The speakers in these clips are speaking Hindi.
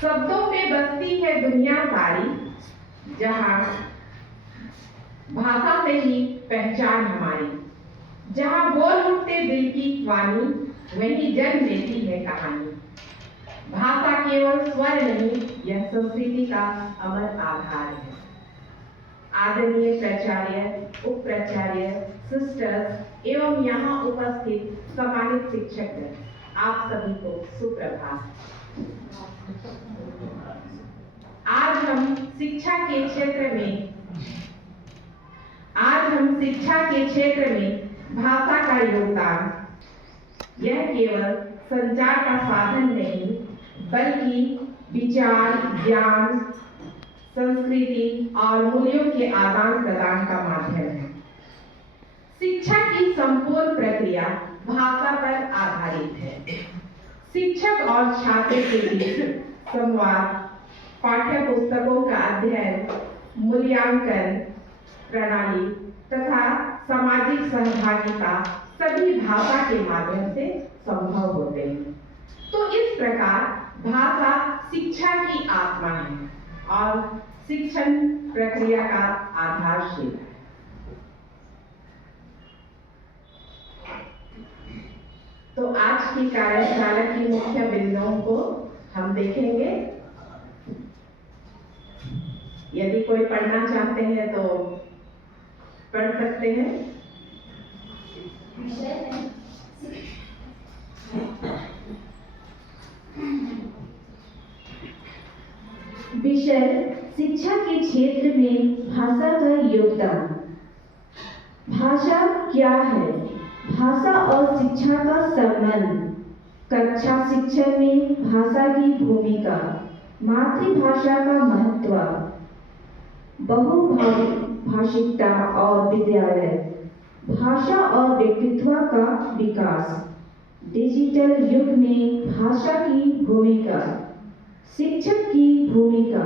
शब्दों में बसती है दुनिया सारी, जहाँ भाषा से ही पहचान हमारी। जहाँ बोल उठते दिल की वाणी, वहीं जन्म लेती है कहानी। भाषा केवल स्वर नहीं, यह संस्कृति का अमर आधार है। आदरणीय प्राचार्य, उप प्राचार्य, सिस्टर्स एवं यहाँ उपस्थित सम्मानित शिक्षक, आप सभी को सुप्रभात। आज हम शिक्षा के क्षेत्र में भाषा का योगदान, यह केवल संचार का साधन नहीं, बल्कि विचार, ज्ञान, संस्कृति और मूल्यों के आदान प्रदान का माध्यम है। शिक्षा की संपूर्ण प्रक्रिया भाषा पर आधारित है। शिक्षक और छात्र के बीच संवाद, पाठ्य पुस्तकों का अध्ययन, मूल्यांकन प्रणाली तथा सामाजिक सहभागिता सभी भाषा के माध्यम से संभव होते हैं। तो इस प्रकार भाषा शिक्षा की आत्मा है और शिक्षण प्रक्रिया का आधारशिला है। तो आज की कार्यशाला की मुख्य बिंदुओं को हम देखेंगे। यदि कोई पढ़ना चाहते हैं तो पढ़ सकते हैं। विषय शिक्षा के क्षेत्र में भाषा का योगदान। भाषा क्या है? भाषा और शिक्षा का संबंध। कक्षा शिक्षण में भाषा की भूमिका। मातृभाषा का महत्व। बहुभाषिकता और विद्यालय। भाषा और व्यक्तित्व का विकास। डिजिटल युग में भाषा की भूमिका। शिक्षक की भूमिका।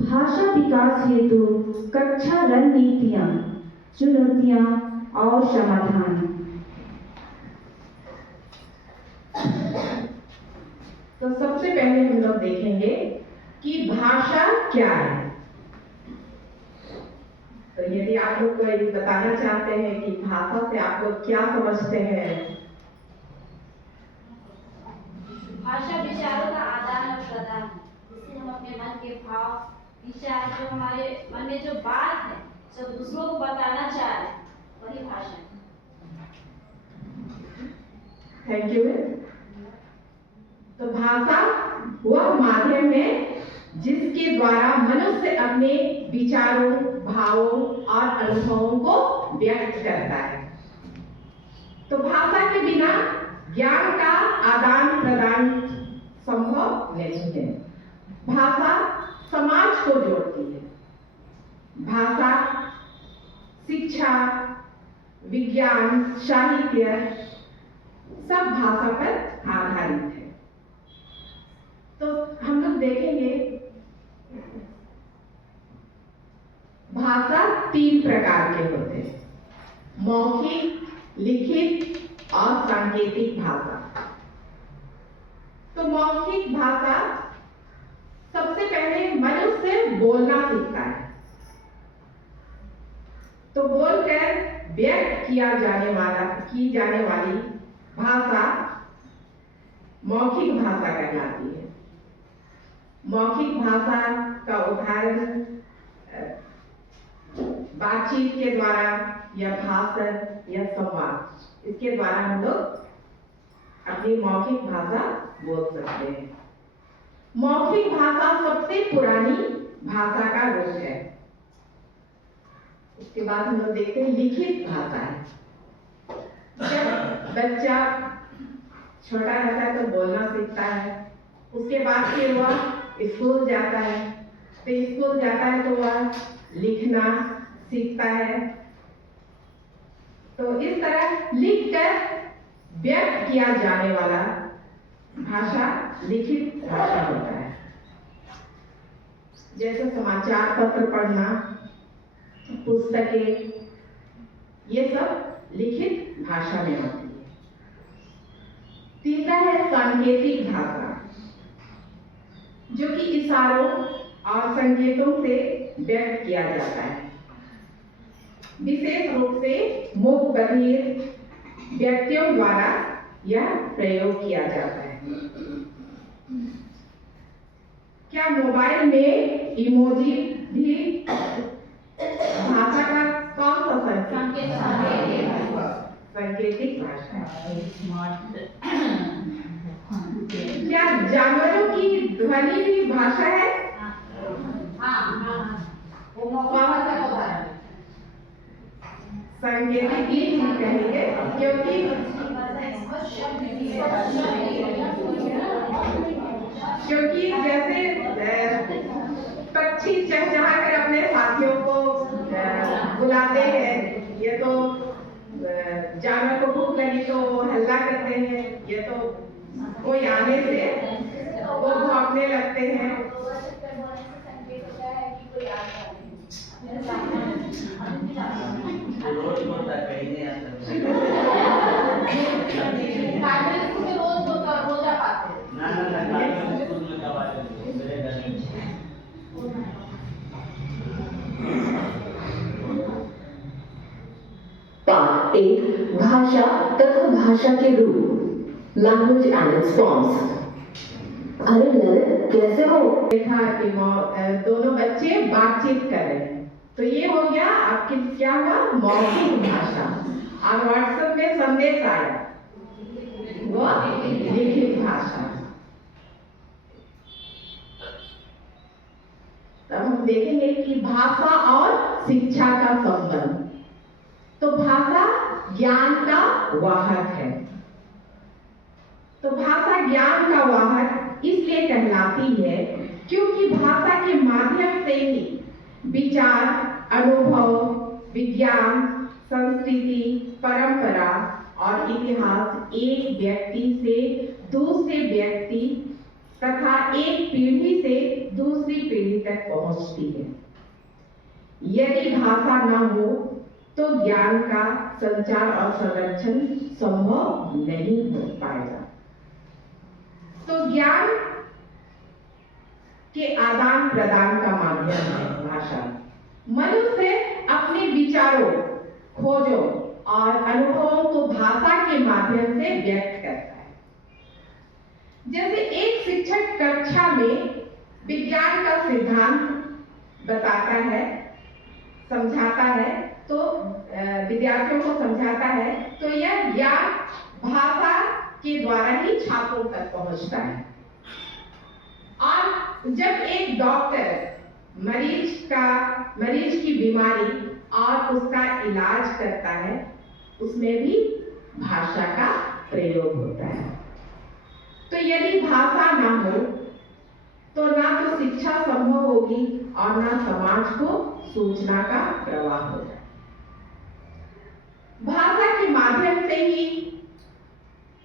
भाषा विकास हेतु कक्षा रणनीतियाँ, चुनौतियाँ और समाधान। तो सबसे पहले हम लोग देखेंगे कि भाषा क्या है। तो यदि आप लोग को ये बताना चाहते हैं कि भाषा से आप लोग क्या समझते हैं? भाषा विचारों का आदान और प्रदान, जिससे हम अपने मन के भाव, विचार, जो हमारे मन में जो बात है, जो दूसरों को बताना चाह रहे हैं, वही भाषा है। Thank you. तो भाषा वह माध्यम है जिसके द्वारा मनुष्य अपने विचारों, भावों और अनुभवों को व्यक्त करता है। तो भाषा के बिना ज्ञान का आदान प्रदान संभव नहीं है। भाषा समाज को जोड़ती है। भाषा शिक्षा, विज्ञान, साहित्य सब भाषा पर आधारित है। तो हम लोग देखेंगे भाषा 3 प्रकार के होते हैं: मौखिक, लिखित और सांकेतिक भाषा। तो मौखिक भाषा सबसे पहले मनुष्य बोलना सीखता है। तो बोलकर व्यक्त की जाने वाली भाषा मौखिक भाषा कहलाती है। मौखिक भाषा का उदाहरण बातचीत के द्वारा या भाषण या संवाद, इसके द्वारा हम लोग अपनी मौखिक भाषा बोल सकते हैं। मौखिक भाषा सबसे पुरानी भाषा का रूप है। उसके बाद हम लोग देखते हैं लिखित भाषा है। जब बच्चा छोटा रहता है तो बोलना सीखता है। उसके बाद फिर वह स्कूल जाता है। तो स्कूल जाता है तो वह लिखना सीखता है। तो इस तरह लिखकर व्यक्त किया जाने वाला भाषा लिखित भाषा होता है। जैसे समाचार पत्र पढ़ना, पुस्तकें, ये सब लिखित भाषा में होती है। तीसरा है सांकेतिक भाषा। जो कि इशारों और संकेतों से व्यक्त किया जाता है। विशेष रूप से मूक बधिर व्यक्तियों द्वारा यह प्रयोग किया जाता है। क्या मोबाइल में इमोजी भी भाषा का कौन सा सांकेतिक भाषा है? क्या जानवरों की ध्वनि भी भाषा है? सांकेतिक ही कहेंगे, क्योंकि जैसे पक्षी चहचहा कर अपने साथियों को बुलाते हैं, ये तो जानवर को भूख लगी तो हल्ला करते हैं, ये तो कोई आने से वो भौंकने लगते हैं। रोज बोलता है, कहीं नहीं आता। पार्ट 1 भाषा तथा भाषा के रूप, लैंग्वेज एंड इट्स फॉर्म्स। अरे ललित कैसे हो? देखा कि दोनों बच्चे बातचीत कर रहे हैं, तो ये हो गया आपकी क्या हुआ, मौखिक भाषा। और व्हाट्सएप में संदेश आया, वो लिखित भाषा। तब हम देखेंगे कि भाषा और शिक्षा का संबंध। तो भाषा ज्ञान का वाहक है। तो भाषा ज्ञान का वाहक इसलिए कहलाती है क्योंकि भाषा के माध्यम से ही विचार, अनुभव, विज्ञान, संस्कृति, परंपरा और इतिहास एक व्यक्ति से दूसरे व्यक्ति तथा एक पीढ़ी से दूसरी पीढ़ी तक पहुंचती है। यदि भाषा न हो तो ज्ञान का संचार और संरक्षण संभव नहीं हो पाएगा। तो ज्ञान के आदान प्रदान का माध्यम है भाषा। मनुष्य अपने विचारों, खोजों और अनुभवों को भाषा के माध्यम से व्यक्त करता है। जैसे एक शिक्षक कक्षा में विज्ञान का सिद्धांत बताता है, समझाता है, तो विद्यार्थियों को समझाता है, तो यह ज्ञान भाषा के द्वारा ही छात्रों तक पहुंचता है। और जब एक डॉक्टर मरीज की बीमारी और उसका इलाज करता है, उसमें भी भाषा का प्रयोग होता है। तो यदि भाषा ना हो तो ना तो शिक्षा संभव होगी और ना समाज को सूचना का प्रवाह होगा। भाषा के माध्यम से ही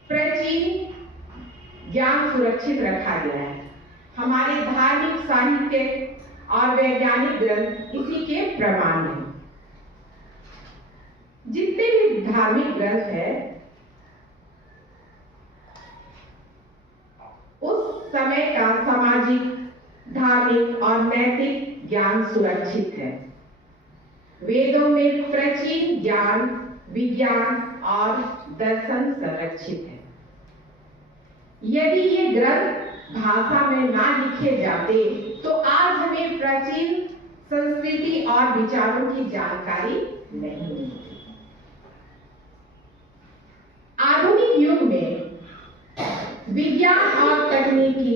प्राचीन ज्ञान सुरक्षित रखा गया है। हमारे धार्मिक, साहित्यिक और वैज्ञानिक ग्रंथ इसी के प्रमाण हैं। जितने भी धार्मिक ग्रंथ हैं, उस समय का सामाजिक, धार्मिक और नैतिक ज्ञान सुरक्षित है। वेदों में प्राचीन ज्ञान, विज्ञान और दर्शन संरक्षित है। यदि ये ग्रंथ भाषा में ना लिखे जाते तो आज हमें प्राचीन संस्कृति और विचारों की जानकारी नहीं मिलती। आधुनिक युग में विज्ञान और तकनीकी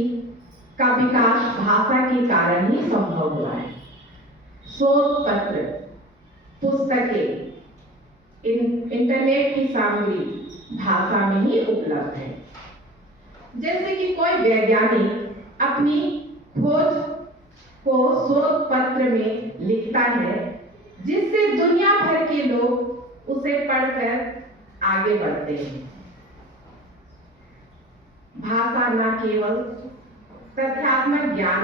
का विकास भाषा के कारण ही संभव हुआ है। शोध पत्र, पुस्तकें, इंटरनेट की सामग्री भाषा में ही उपलब्ध है। जैसे कि कोई वैज्ञानिक अपनी खोज को शोध पत्र में लिखता है, जिससे दुनिया भर के लोग उसे पढ़कर आगे बढ़ते हैं। भाषा न केवल तथ्यात्मक ज्ञान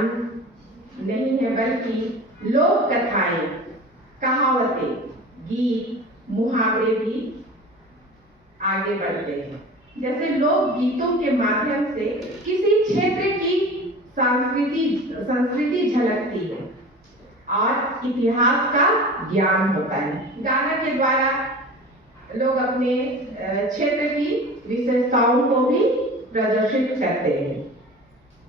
नहीं है, बल्कि लोक कथाएं, कहावतें, गीत, मुहावरे भी आगे बढ़ते हैं। जैसे लोक गीतों के माध्यम से किसी क्षेत्र की संस्कृति झलकती है और इतिहास का ज्ञान होता है। गाना के द्वारा लोग अपने क्षेत्र की विशेषताओं को भी प्रदर्शित करते हैं।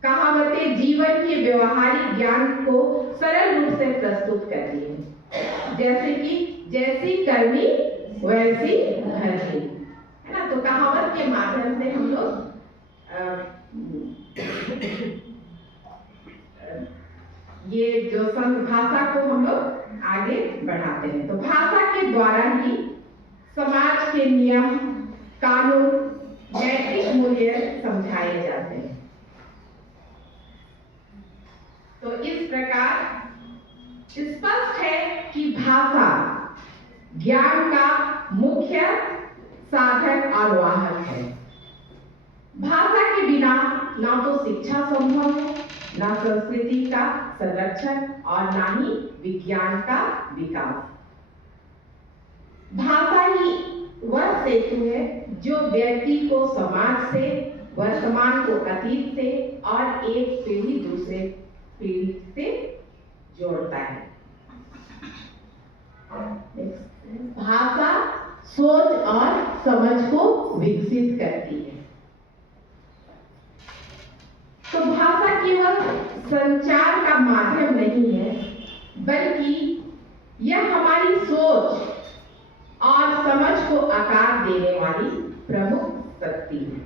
कहावतें जीवन के व्यवहारिक ज्ञान को सरल रूप से प्रस्तुत करती हैं, जैसे कि जैसी करनी वैसी भरनी, है ना। तो कहावत के माध्यम से हम लोग ये जो भाषा को हम लोग आगे बढ़ाते हैं। तो भाषा के द्वारा ही समाज के नियम, कानून, नैतिक मूल्य समझाए जाते हैं। तो इस प्रकार स्पष्ट है कि भाषा ज्ञान का मुख्य साधन और वाहक है। भाषा के बिना ना तो शिक्षा संभव है, ना संस्कृति का संरक्षण और ना ही विज्ञान का विकास। भाषा ही वह सेतु है जो व्यक्ति को समाज से, वर्तमान को अतीत से और एक पीढ़ी दूसरे पीढ़ी से जोड़ता है। भाषा सोच और समझ को विकसित करती है। तो भाषा केवल संचार का माध्यम नहीं है, बल्कि यह हमारी सोच और समझ को आकार देने वाली प्रमुख शक्ति है।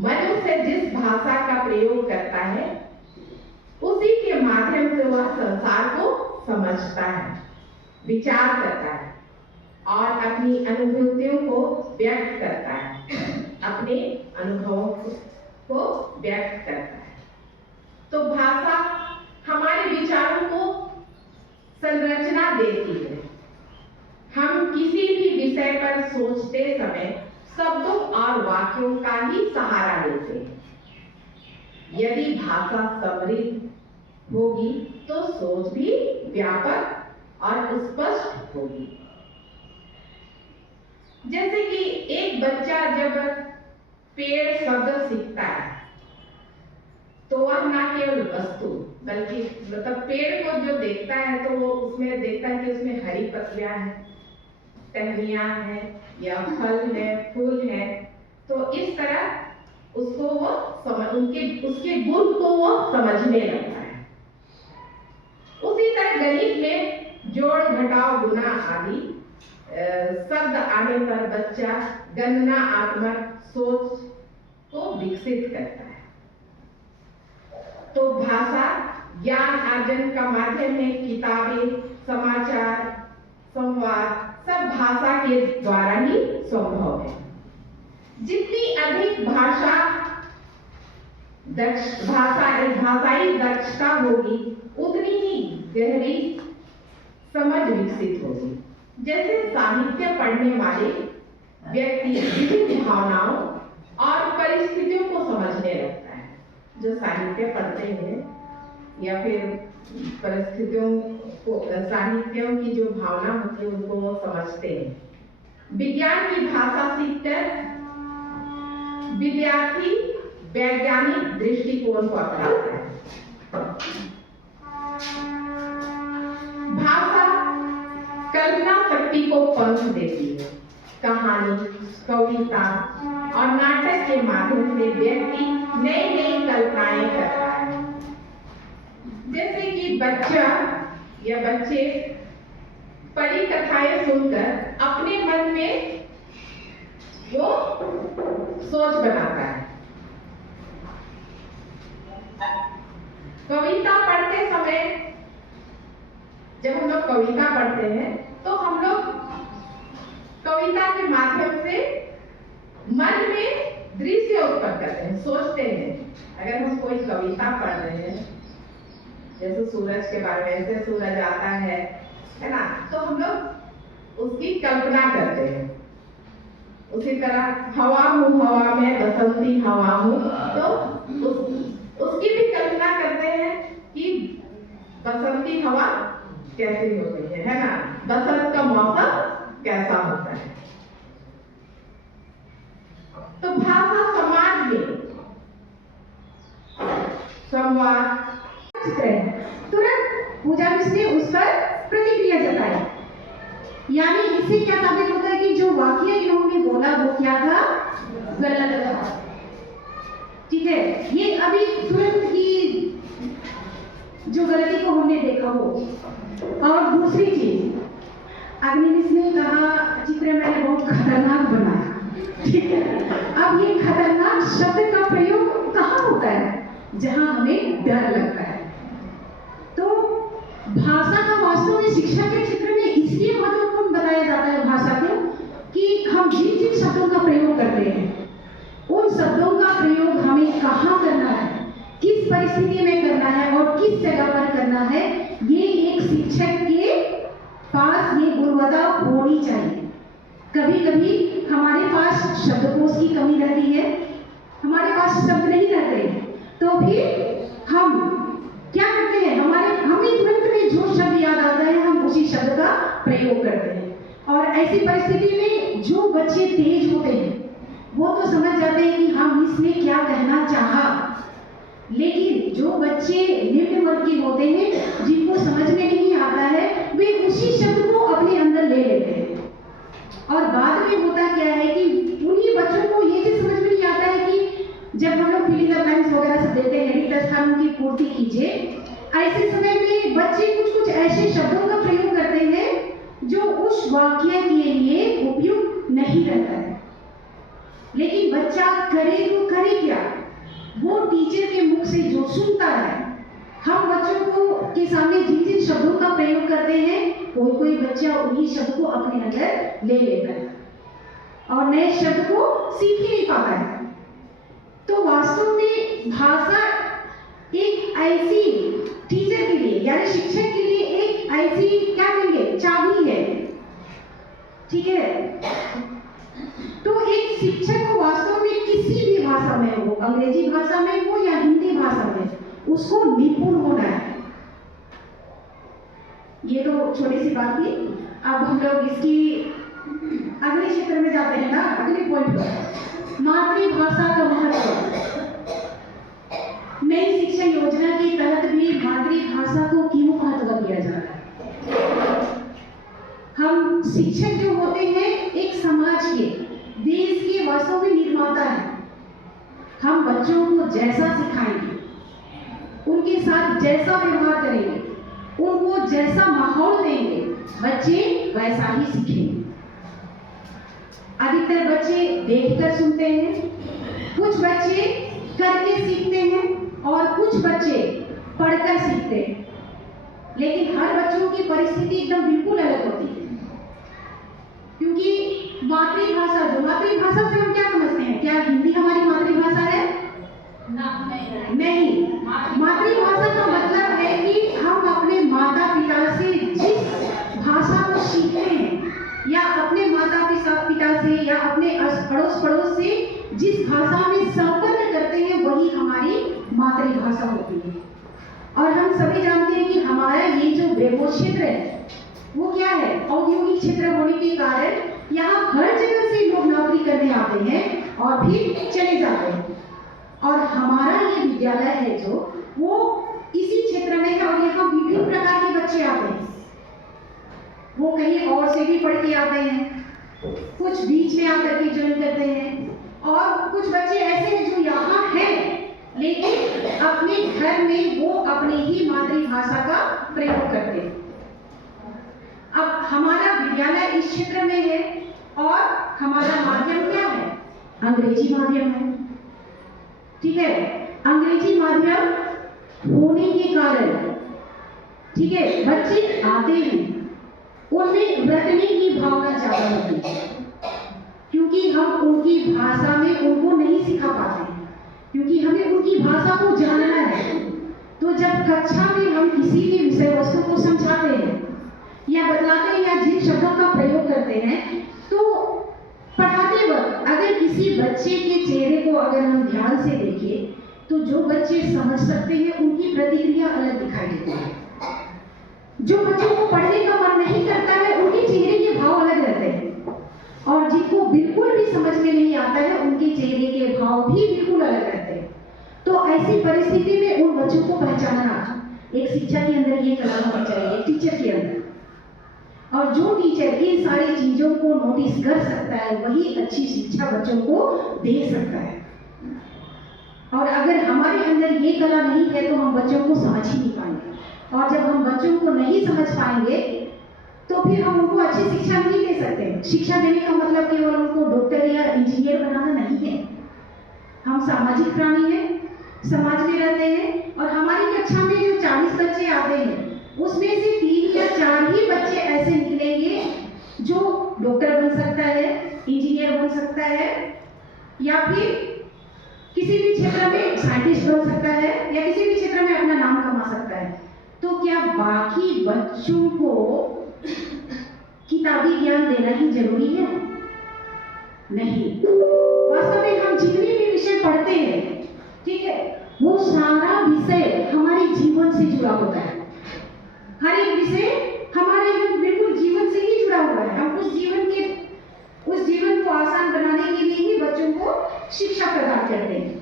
मनुष्य जिस भाषा का प्रयोग करता है, उसी के माध्यम से वह संसार को समझता है, विचार करता है और अपनी अनुभूतियों को व्यक्त करता है, अपने अनुभवों को व्यक्त करता है। तो भाषा हमारे विचारों को संरचना देती है। हम किसी भी विषय पर सोचते समय शब्दों और वाक्यों का ही सहारा लेते हैं। यदि भाषा समृद्ध होगी तो सोच भी व्यापक और स्पष्ट होगी। जैसे कि एक बच्चा जब पेड़ शब्द सीखता है, तो वह ना केवल वस्तु बल्कि मतलब पेड़ को जो देखता है तो वो उसमें देखता है कि उसमें हरी पत्तियां हैं, टहनियां हैं या फल है, फूल है। तो इस तरह उसको वो उसके गुण को वो समझने लगता है। उसी तरह गणित में जोड़, घटाव, गुणा आदि शब्द आने पर बच्चा गणनात्मक सोच को विकसित करता है। तो भाषा ज्ञान अर्जन का माध्यम है। किताबें, समाचार, संवाद सब भाषा के द्वारा ही संभव है। जितनी अधिक भाषाई दक्षता होगी, उतनी ही गहरी समझ विकसित होगी। जैसे साहित्य पढ़ने वाले व्यक्ति विभिन्न भावनाओं और परिस्थितियों को समझने लगता है। जो साहित्य पढ़ते हैं या फिर परिस्थितियों को, साहित्यों की जो भावना होती है उनको वो समझते हैं। विज्ञान की भाषा सीखकर विद्यार्थी वैज्ञानिक दृष्टिकोण को अपनाता है। भाषा कल्पना शक्ति को पंख देती है। कहानी, कविता और नाटक के माध्यम से व्यक्ति नई नई कल्पनाएं करता है। जैसे कि बच्चा या बच्चे परी कथाएं सुनकर अपने मन में वो सोच बनाता है। कविता पढ़ते समय जब हम लोग कविता पढ़ते हैं तो हम लोग कविता के माध्यम से मन में दृश्य उत्पन्न करते हैं, सोचते हैं। अगर हम कोई कविता पढ़ रहे हैं, जैसे सूरज के बारे में, ऐसे सूरज आता है ना, तो हम लोग उसकी कल्पना करते हैं। उसी तरह हवा हूँ, हवा में बसंती हवा हूँ, तो उसकी भी कल्पना करते हैं कि बसंती हवा कैसी होती है ना, बसंत का मौसम कैसा होता है। तो भाषा समाज में संवाद चित्र है। तुरंत पूजा मिस ने उस पर प्रतिक्रिया जताई। यानी इससे क्या साबित होता है कि जो वाक्य इन्होंने बोला वो क्या था, गलत था। ठीक है, ये अभी तुरंत की जो गलती को हमने देखा वो। और दूसरी चीज, अग्नि मिस ने कहा चित्र मैंने बहुत खतरनाक बनाया। ठीक है, अब ये खतरनाक शब्द का प्रयोग कहाँ होता है, जहां हमें डर लगता है। तो भाषा का वास्तव में शिक्षा के क्षेत्र में इसलिए महत्वपूर्ण बताया जाता है भाषा को, कि हम जिन जिन शब्दों का प्रयोग करते हैं उन शब्दों का प्रयोग हमें कहाँ करना है, किस परिस्थिति में करना है और किस जगह पर करना है, ये एक शिक्षक के पास ये गुणवत्ता होनी चाहिए। कभी कभी हमारे पास शब्दकोश की कमी रहती है, हमारे पास शब्द नहीं रहते, तो फिर हम क्या करते हैं, हमें तुरंत में जो शब्द याद आता है हम उसी शब्द का प्रयोग करते हैं। और ऐसी परिस्थिति में जो बच्चे तेज होते हैं वो तो समझ जाते हैं कि हम इसने क्या कहना चाहा, लेकिन जो बच्चे निम्न वर्ग के होते हैं जिनको समझ में नहीं आता है, वे उसी शब्द को अपने अंदर ले लेते हैं। और बाद में होता क्या है कि उन्हीं बच्चों को ये चीज समझ में नहीं आता है कि जब हम लोग फिल इन द ब्लैंक्स वगैरह सब देते हैं, रिक्त स्थानों की पूर्ति कीजिए, ऐसे समय में बच्चे कुछ कुछ ऐसे शब्दों का प्रयोग करते हैं जो उस वाक्य के लिए उपयुक्त नहीं रहता है। लेकिन बच्चा करे तो करे क्या, वो टीचर के मुख से जो सुनता है, हम बच्चों को के सामने जिन जिन शब्दों का प्रयोग करते हैं कोई कोई बच्चा उन्हीं शब्द को अपने अंदर ले लेता है और नए शब्द को सीख ही नहीं पाता है। तो वास्तव में भाषा एक ऐसी टीचर के लिए यानी शिक्षक के लिए एक ऐसी क्या कहेंगे चाबी है। ठीक है, तो एक शिक्षक को वास्तव में किसी भी भाषा में हो, अंग्रेजी भाषा में हो या हिंदी भाषा में, उसको निपुण होना है। ये तो छोटी सी बात थी। अब हम लोग इसकी अगले क्षेत्र में जाते हैं ना, अगले पॉइंट पर, मातृभाषा का महत्व। नई शिक्षा योजना के तहत भी मातृभाषा को क्यों महत्व दिया जा रहा है? हम शिक्षक जो होते हैं एक समाज के, देश के वास्तव में निर्माता है। हम बच्चों को जैसा सिखाएंगे, उनके साथ जैसा व्यवहार करेंगे, उनको जैसा माहौल देंगे, बच्चे वैसा ही सीखेंगे। अधिकतर बच्चे देखकर सुनते हैं, कुछ बच्चे करके सीखते हैं और कुछ बच्चे पढ़कर सीखते हैं। लेकिन हर बच्चों की परिस्थिति एकदम बिल्कुल अलग होती है, क्योंकि मातृभाषा से हम क्या समझते हैं, क्या हिंदी हमारी मातृभाषा है? नहीं। मातृभाषा का मतलब है कि हम अपने माता पिता से जिस भाषा को सीखते हैं, या अपने माता पिता से या अपने अड़ोस पड़ोस से जिस भाषा में संपर्क करते हैं, वही हमारी मातृभाषा होती है। और हम सभी जानते हैं कि हमारा ये जो वेबो क्षेत्र है वो क्या है, औद्योगिक क्षेत्र होने के कारण यहाँ हर जगह से लोग नौकरी करने आते हैं और फिर चले जाते हैं। और हमारा ये विद्यालय है जो वो इसी क्षेत्र में है, और यहाँ विभिन्न प्रकार के बच्चे आते हैं। वो कहीं और से भी पढ़ के आते हैं, कुछ बीच में आकर के ज्वाइन करते हैं, और कुछ बच्चे ऐसे हैं जो यहाँ हैं लेकिन अपने घर में वो अपनी ही मातृभाषा का प्रयोग करते हैं। अब हमारा विद्यालय इस क्षेत्र में है और हमारा माध्यम क्या है? अंग्रेजी माध्यम है। ठीक है, अंग्रेजी माध्यम होने के कारण ठीक है बच्चे आते हैं, उनमें रटने की भावना ज्यादा होती है, क्योंकि हम उनकी भाषा में उनको नहीं सिखा पाते हैं, क्योंकि हमें उनकी भाषा को जानना है। तो जब कक्षा में हम किसी भी विषय वस्तु को समझाते हैं या बतलाते हैं या जिन शब्दों का प्रयोग करते हैं, तो पढ़ाते वक्त अगर किसी बच्चे के चेहरे को अगर हम ध्यान से देखें तो जो बच्चे समझ सकते हैं उनकी प्रतिक्रिया अलग दिखाई देती है। जो बच्चों को पढ़ने का मन नहीं करता है उनके चेहरे के भाव अलग रहते हैं, और जिनको बिल्कुल भी समझ में नहीं आता है उनके चेहरे के भाव भी बिल्कुल अलग रहते हैं। तो तो ऐसी परिस्थिति में उन बच्चों को पहचानना, एक शिक्षा के अंदर ये कला होना चाहिए, टीचर के अंदर। और जो टीचर इन सारी चीजों को नोटिस कर सकता है वही अच्छी शिक्षा बच्चों को दे सकता है। और अगर हमारे अंदर ये कला नहीं है तो हम बच्चों को समझ ही नहीं पाएंगे, और जब हम बच्चों को नहीं समझ पाएंगे तो फिर हम उनको अच्छी शिक्षा नहीं दे सकते। शिक्षा देने का मतलब केवल उनको डॉक्टर या इंजीनियर बनाना नहीं है। हम सामाजिक प्राणी हैं, समाज में रहते हैं, और हमारी कक्षा में जो 40 बच्चे आते हैं उसमें से 3 या 4 ही बच्चे ऐसे निकलेंगे जो डॉक्टर बन सकता है, इंजीनियर बन सकता है, या फिर किसी भी क्षेत्र में साइंटिस्ट बन सकता है, या किसी भी क्षेत्र में अपना नाम कमा सकता है। तो क्या बाकी बच्चों को किताबी ज्ञान देना ही जरूरी है? नहीं। वास्तव में हम जितने भी विषय पढ़ते हैं, ठीक है, वो सारा विषय हमारे जीवन से जुड़ा होता है। हर एक विषय हमारे बिल्कुल जीवन से ही जुड़ा हुआ है। हम उस जीवन को आसान बनाने के लिए ही बच्चों को शिक्षा प्रदान करते हैं।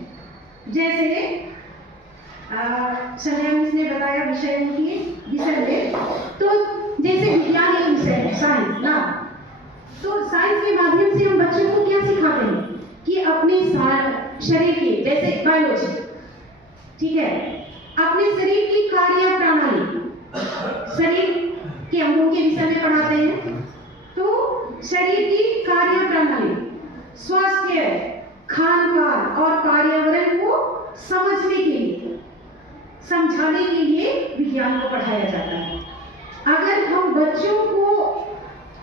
जैसे संध्या मिस ने बताया विषय में, तो जैसे विज्ञान एक विषय है, साइंस ना, तो साइंस के माध्यम से हम बच्चों को क्या सिखाते हैं कि अपने शरीर की, जैसे बायोलॉजी, ठीक है, अपने शरीर की कार्य प्रणाली, शरीर के अंगों के विषय में पढ़ाते हैं। तो शरीर की कार्य प्रणाली, स्वास्थ्य, खान-पान और पर्यावरण को समझने के लिए, समझाने के लिए विज्ञान को पढ़ाया जाता है। अगर हम बच्चों को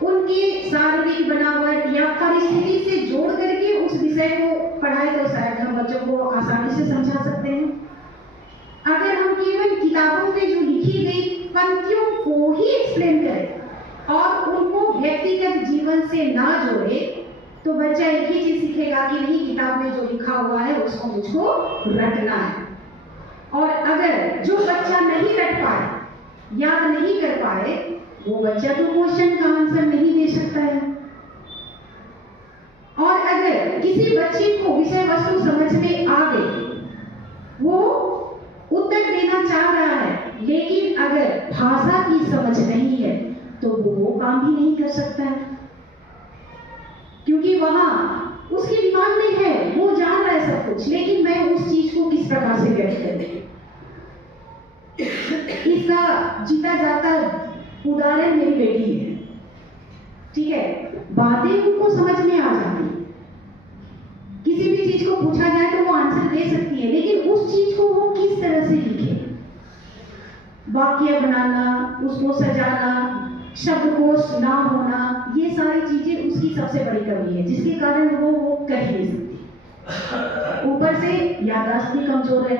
उनकी शारीरिक बनावट या परिस्थिति से जोड़ करके उस विषय को पढ़ाए तो शायद हम बच्चों को आसानी से समझा सकते हैं। अगर हम केवल किताबों में जो लिखी गई पंक्तियों को ही एक्सप्लेन करें और उनको व्यक्तिगत जीवन से ना जोड़े तो बच्चा एक ही चीज सीखेगा कि नहीं, किताब में जो लिखा हुआ है उसको मुझको रटना है। और अगर जो बच्चा नहीं रट पाए, याद नहीं कर पाए, वो बच्चा तो क्वेश्चन का आंसर नहीं दे सकता है। और अगर किसी बच्चे को विषय वस्तु समझ में आ गई, वो उत्तर देना चाह रहा है, लेकिन अगर भाषा की समझ नहीं है तो वो काम भी नहीं कर सकता है, क्योंकि वहां उसके दिमाग में है, वो जान रहा है सब कुछ, लेकिन मैं उस चीज को किस प्रकार से व्यक्त करूं। इसका जीता जाता उदाहरण मेरी बेटी है, ठीक है, बातें उनको समझ में आ जाती, किसी भी चीज को पूछा जाए तो वो आंसर दे सकती है, लेकिन उस चीज को वो किस तरह से लिखे, वाक्य बनाना, उसको सजाना, शब्दकोश ना होना, ये सारी चीजें उसकी सबसे बड़ी कमी है, जिसके कारण वो कर ही नहीं सकती। ऊपर से याददाश्त भी कमजोर है,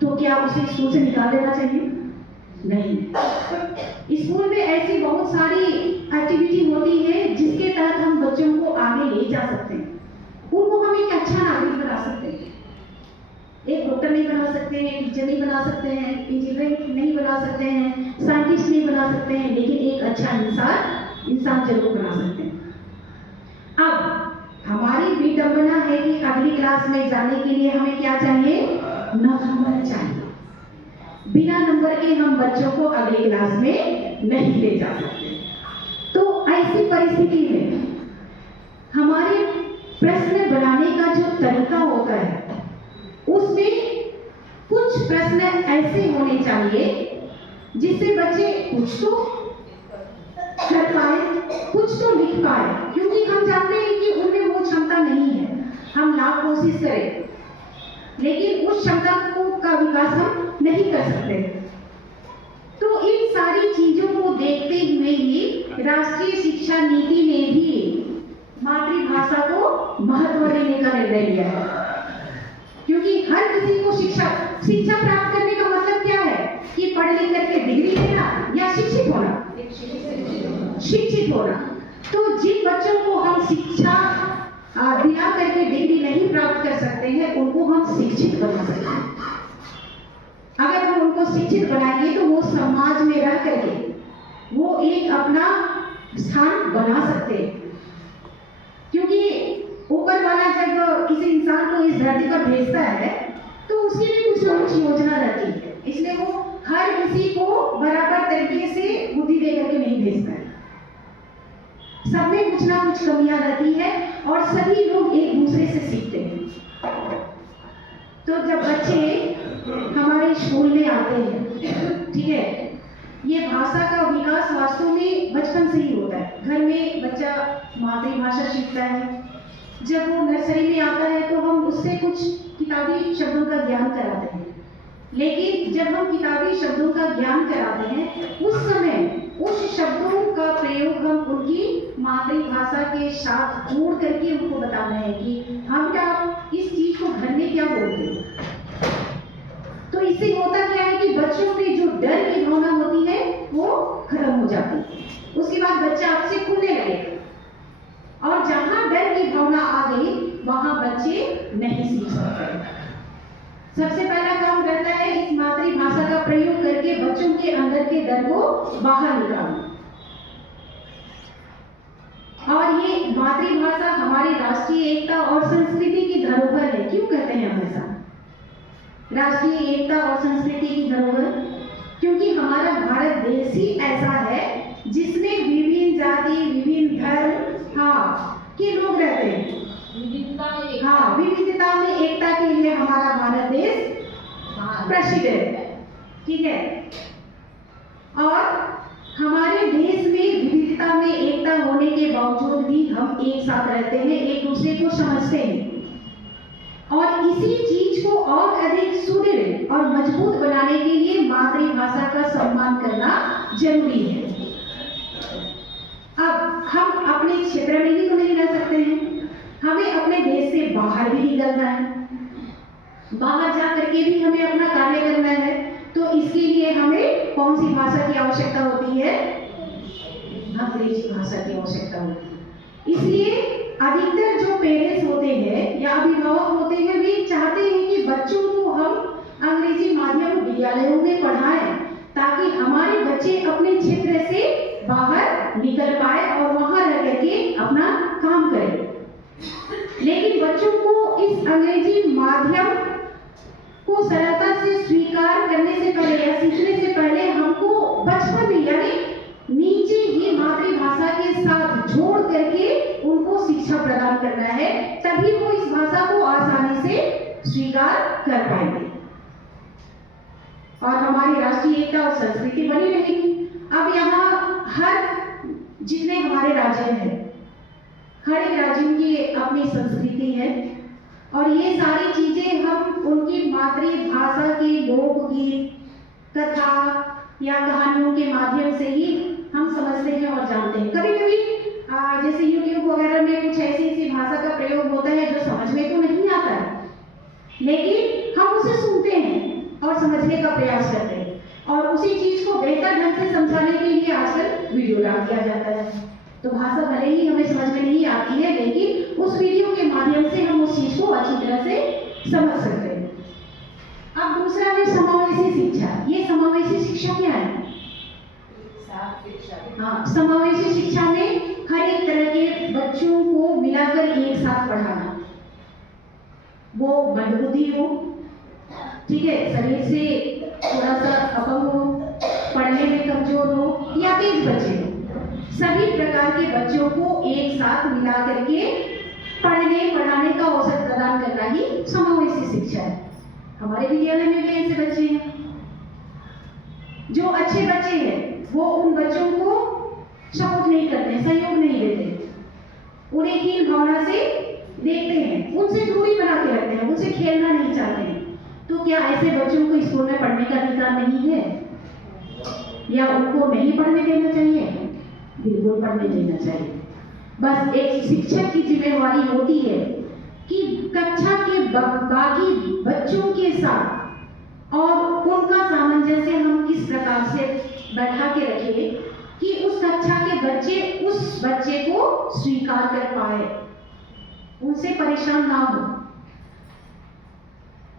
तो क्या उसे स्कूल से निकाल देना चाहिए? नहीं। स्कूल में ऐसी बहुत सारी एक्टिविटी होती है जिसके तहत हम बच्चों को आगे ले जा सकते हैं, उनको हम एक अच्छा नागरिक बना सकते हैं। एक डॉक्टर नहीं बना सकते हैं, टीचर नहीं बना सकते हैं, इंजीनियर नहीं बना सकते हैं, साइंटिस्ट नहीं बना सकते हैं, लेकिन एक अच्छा इंसान जरूर बना सकते हैं। अब हमारी विडंबना है कि अगली क्लास में जाने के लिए हमें क्या चाहिए? नंबर चाहिए। बिना नंबर के हम बच्चों को अगली क्लास में नहीं ले जा सकते। तो ऐसी परिस्थिति में हमारे प्रश्न बनाने का जो तरीका होता है उसमें कुछ प्रश्न ऐसे होने चाहिए जिससे बच्चे कुछ तो कर पाए, कुछ तो लिख पाए, क्योंकि हम जानते हैं कि उनमें वो क्षमता नहीं है। हम लाख कोशिश करें लेकिन उस क्षमता का विकास हम नहीं कर सकते। तो इन सारी चीजों को देखते हुए ही राष्ट्रीय शिक्षा नीति ने भी मातृभाषा को महत्व देने का निर्णय लिया है, क्योंकि हर किसी को शिक्षा प्राप्त करने का मतलब क्या है कि पढ़ लिख करके डिग्री लेना या शिक्षित होना। शिक्षित होना। तो जिन बच्चों को हम शिक्षा दिला करके डिग्री नहीं प्राप्त कर सकते हैं उनको हम शिक्षित बना सकते हैं। अगर हम उनको शिक्षित बनाएंगे तो वो समाज में रह करके वो एक अपना स्थान बना सकते हैं, क्योंकि ऊपर वाला जब किसी इंसान को इस धरती पर भेजता है तो उसकी भी कुछ ना कुछ योजना रहती है, इसलिए वो हर किसी को बराबर तरीके से बुद्धि दे करके नहीं भेजता है। सब में कुछ ना कुछ कमियां रहती है और सभी लोग एक दूसरे से सीखते हैं। तो जब बच्चे हमारे स्कूल में आते हैं, ठीक है, ये भाषा का विकास वास्तव में बचपन से ही होता है। घर में बच्चा मातृभाषा सीखता है, जब वो नर्सरी में आता है तो हम उससे कुछ किताबी शब्दों का ज्ञान कराते हैं, लेकिन जब हम किताबी शब्दों का ज्ञान कराते हैं उस समय उस शब्दों का प्रयोग हम उनकी मातृभाषा के साथ जोड़ करके उनको बताना है कि हम क्या इस चीज को घर में क्या बोलते हैं। तो इससे होता क्या है कि बच्चों में जो डर की भावना होती है वो खत्म हो जाती है। उसके बाद बच्चा आपसे खुलने लगेगा और जहां डर की भावना आ गई वहां बच्चे नहीं सीख सकते। सबसे पहला काम रहता है इस मातृभाषा का प्रयोग करके बच्चों के अंदर के डर को बाहर निकालना। और ये मातृभाषा हमारी राष्ट्रीय एकता और संस्कृति की धरोहर है। क्यों कहते हैं हमेशा राष्ट्रीय एकता और संस्कृति की धरोहर? क्योंकि हमारा भारत देश ही ऐसा है जिसमें विभिन्न जाति, विभिन्न धर्म के लोग रहते हैं। विविधता में एकता के लिए हमारा भारत देश प्रसिद्ध है, ठीक है। और हमारे देश में विविधता में एकता होने के बावजूद भी हम एक साथ रहते हैं, एक दूसरे को समझते हैं और इसी चीज को और अधिक सुदृढ़ और मजबूत बनाने के लिए मातृभाषा का सम्मान करना जरूरी है। अब हम अपने क्षेत्र में ही तो नहीं रह सकते हैं, हमें अपने देश से बाहर भी निकलना है, बाहर जा करके भी हमें अपना कार्य करना है। तो इसके लिए हमें कौन सी भाषा की आवश्यकता होती है? अंग्रेजी भाषा की आवश्यकता होती है। इसलिए अधिकतर जो पेरेंट्स होते हैं या अभिभावक होते हैं वे चाहते हैं कि बच्चों को हम अंग्रेजी माध्यम विद्यालयों में पढ़ाएं ताकि हमारे बच्चे अपने क्षेत्र से बाहर निकल पाए और वहां रह करके अपना काम करें। लेकिन बच्चों को इस अंग्रेजी माध्यम को सरलता से स्वीकार करने से पहले या सीखने से पहले हमको बचपन में यानी नीचे ही मातृभाषा के साथ जोड़ करके उनको शिक्षा प्रदान करना है, तभी वो इस भाषा को आसानी से स्वीकार कर पाएंगे और हमारी राष्ट्रीय एकता और संस्कृति बनी रहेगी। अब यहाँ हर जितने हमारे राज्य हैं, हर एक राज्य की अपनी संस्कृति है और ये सारी चीजें हम उनकी मातृभाषा के लोकगीत, कथा या कहानियों के माध्यम से ही हम समझते हैं और जानते हैं। कभी कभी जैसे YouTube वगैरह में कुछ ऐसी भाषा का प्रयोग होता है जो समझ में तो नहीं आता है, लेकिन हम उसे सुनते हैं और समझने का प्रयास करते हैं और उसी चीज को बेहतर ढंग से समझाने के लिए आजकल वीडियो डाल दिया जाता है। तो भाषा भले ही हमें समझ में नहीं आती है, लेकिन उस वीडियो के माध्यम से हम उस चीज को अच्छी तरह से समझ सकते हैं। अब दूसरा है समावेशी शिक्षा। ये समावेशी शिक्षा क्या है? समावेशी शिक्षा में हर एक तरह के बच्चों को मिलाकर एक साथ पढ़ाना, वो मंदबुद्धि हो, ठीक है, शरीर से थोड़ा सा अपंग हो, पढ़ने में कमजोर हो या तेज बच्चे हो, सभी प्रकार के बच्चों को एक साथ मिला करके पढ़ने पढ़ाने का अवसर प्रदान करना ही समावेशी शिक्षा है। हमारे विद्यालय में भी ऐसे बच्चे हैं। जो अच्छे बच्चे हैं वो उन बच्चों को सपोर्ट नहीं करते, सहयोग नहीं देते, उन्हें हीन भावना से देखते हैं, उनसे दूरी बना के रखते हैं, उनसे खेलना नहीं चाहते हैं। तो क्या ऐसे बच्चों को स्कूल में पढ़ने का अधिकार नहीं है या उनको नहीं पढ़ने देना चाहिए? बिल्कुल पढ़ने देना चाहिए। बस एक शिक्षक की जिम्मेवारी होती है कि कक्षा के बाकी बच्चों के साथ और उनका सामंजस्य हम किस प्रकार से बैठा के रखें कि उस कक्षा के बच्चे उस बच्चे को स्वीकार कर पाए, उनसे परेशान ना हो।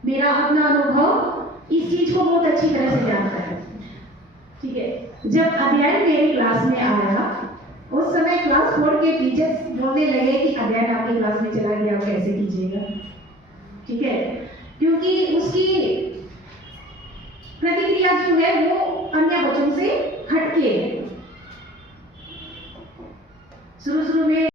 मेरा अपना अनुभव इस चीज को बहुत अच्छी तरह से जानता है, ठीक है। जब अध्ययन मेरी क्लास में आया उस समय क्लास 4 के टीचर्स बोलने लगे कि अध्ययन आपकी क्लास में चला गया, कैसे कीजिएगा, ठीक है। क्योंकि उसकी प्रतिक्रिया जो है वो अन्य वचन से हटके है। शुरू शुरू में